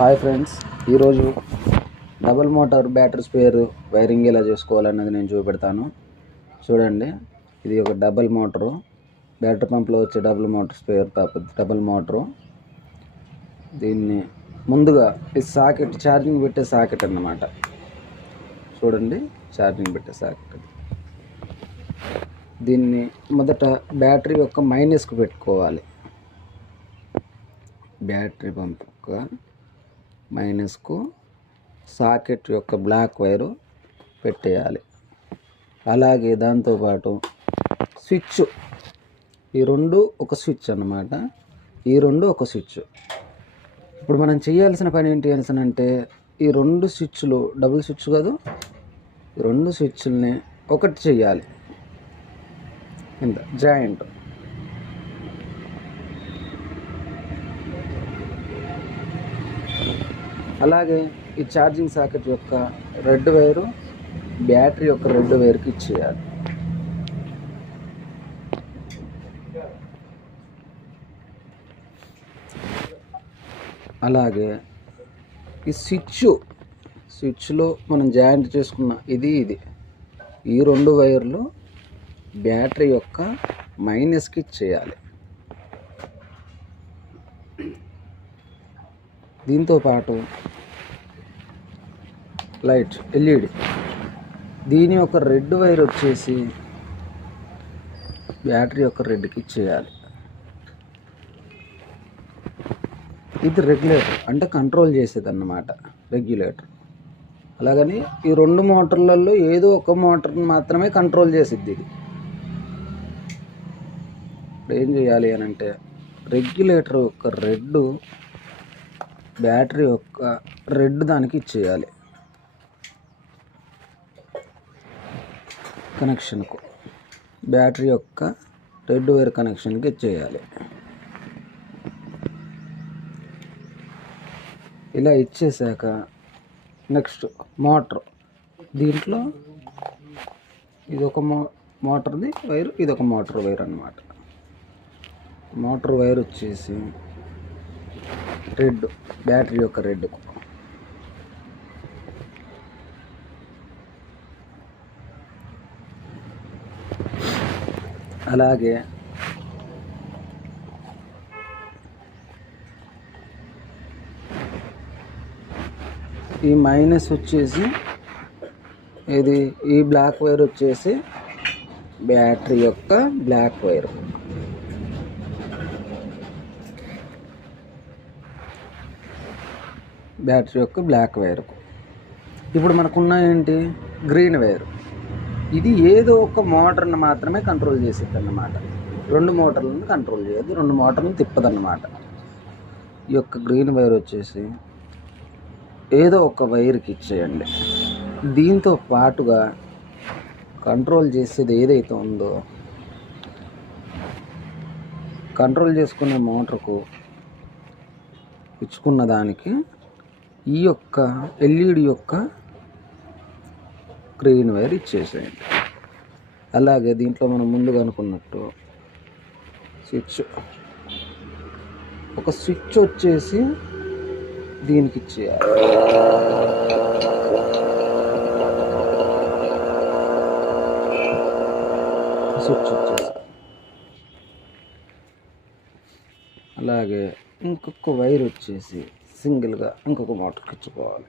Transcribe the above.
Hi friends, ఈరోజు double motor battery spare wiring ఎలా చేసుకోవాలన్నది నేను చూపెడతాను. చూడండి, ఇది ఒక డబుల్ మోటరు, బ్యాటరీ పంప్లో వచ్చే డబుల్ మోటరు. దీన్ని ముందుగా ఈ సాకెట్, ఛార్జింగ్ పెట్టే సాకెట్ అన్నమాట. చూడండి, ఛార్జింగ్ పెట్టే సాకెట్. దీన్ని మొదట బ్యాటరీ యొక్క మైనస్కు పెట్టుకోవాలి. బ్యాటరీ పంప్ యొక్క మైనస్కు సాకెట్ యొక్క బ్లాక్ వైరు పెట్టేయాలి. అలాగే దాంతోపాటు స్విచ్, ఈ రెండు ఒక స్విచ్ అన్నమాట. ఈ రెండు ఒక స్విచ్. ఇప్పుడు మనం చేయాల్సిన పని ఏంటి అంటే, ఈ రెండు స్విచ్లు డబుల్ స్విచ్ కాదు, ఈ రెండు స్విచ్లని ఒకటి చేయాలి. ఇంత జాయింట్. అలాగే ఈ ఛార్జింగ్ సాకెట్ యొక్క రెడ్ వైరు బ్యాటరీ యొక్క రెడ్ వైర్కి ఇచ్చేయాలి. అలాగే ఈ స్విచ్లో మనం జాయింట్ చేసుకున్న ఇది ఈ రెండు వైర్లు బ్యాటరీ యొక్క మైనస్కి ఇచ్చేయాలి. దీంతోపాటు లైట్ ఎల్ఈడి, దీని యొక్క రెడ్ వైర్ వచ్చేసి బ్యాటరీ యొక్క రెడ్కి ఇచ్చేయాలి. ఇది రెగ్యులేటర్, అంటే కంట్రోల్ చేసేది అన్నమాట, రెగ్యులేటర్. అలాగని ఈ రెండు మోటార్లలో ఏదో ఒక మోటార్ని మాత్రమే కంట్రోల్ చేసిద్ది ఇది. ఇప్పుడు ఏం చేయాలి అంటే, రెగ్యులేటర్ యొక్క రెడ్ బ్యాటరీ యొక్క రెడ్ దానికి ఇచ్చేయాలి కనెక్షన్కు. బ్యాటరీ యొక్క రెడ్ వైర్ కనెక్షన్కి ఇచ్చేయాలి. ఇలా ఇచ్చేసాక నెక్స్ట్ మోటార్, దీంట్లో ఇదొక మోటార్ది వైరు, ఇదొక మోటార్ వైర్ అన్నమాట. మోటార్ వైర్ వచ్చేసి రెడ్, బ్యాటరీ యొక్క రెడ్కు. అలాగే ఈ మైనస్ వచ్చేసి ఈ బ్లాక్ వైర్ వచ్చేసి బ్యాటరీ యొక్క బ్లాక్ వైర్. బ్యాటరీ యొక్క బ్లాక్ వైర్కు. ఇప్పుడు మనకున్న ఏంటి, గ్రీన్ వైర్. ఇది ఏదో ఒక మోటార్ని మాత్రమే కంట్రోల్ చేసేది అన్నమాట. రెండు మోటార్లను కంట్రోల్ చేయదు, రెండు మోటార్లను తిప్పదన్నమాట. ఈ యొక్క గ్రీన్ వైర్ వచ్చేసి ఏదో ఒక వైర్కి ఇచ్చేయండి. దీంతో పాటుగా కంట్రోల్ చేసేది ఏదైతే ఉందో, కంట్రోల్ చేసుకునే మోటార్కు ఇచ్చుకున్న దానికి ఈ యొక్క ఎల్ఈడి యొక్క గ్రీన్ వైర్ ఇచ్చేసేయండి. అలాగే దీంట్లో మనం ముందుగా అనుకున్నట్టు ఒక స్విచ్ వచ్చేసి దీనికి ఇచ్చేయాలి. స్విచ్ వచ్చేసి అలాగే ఇంకొక వైర్ వచ్చేసి సింగిల్గా ఇంకొక మోటార్కి ఇచ్చుకోవాలి.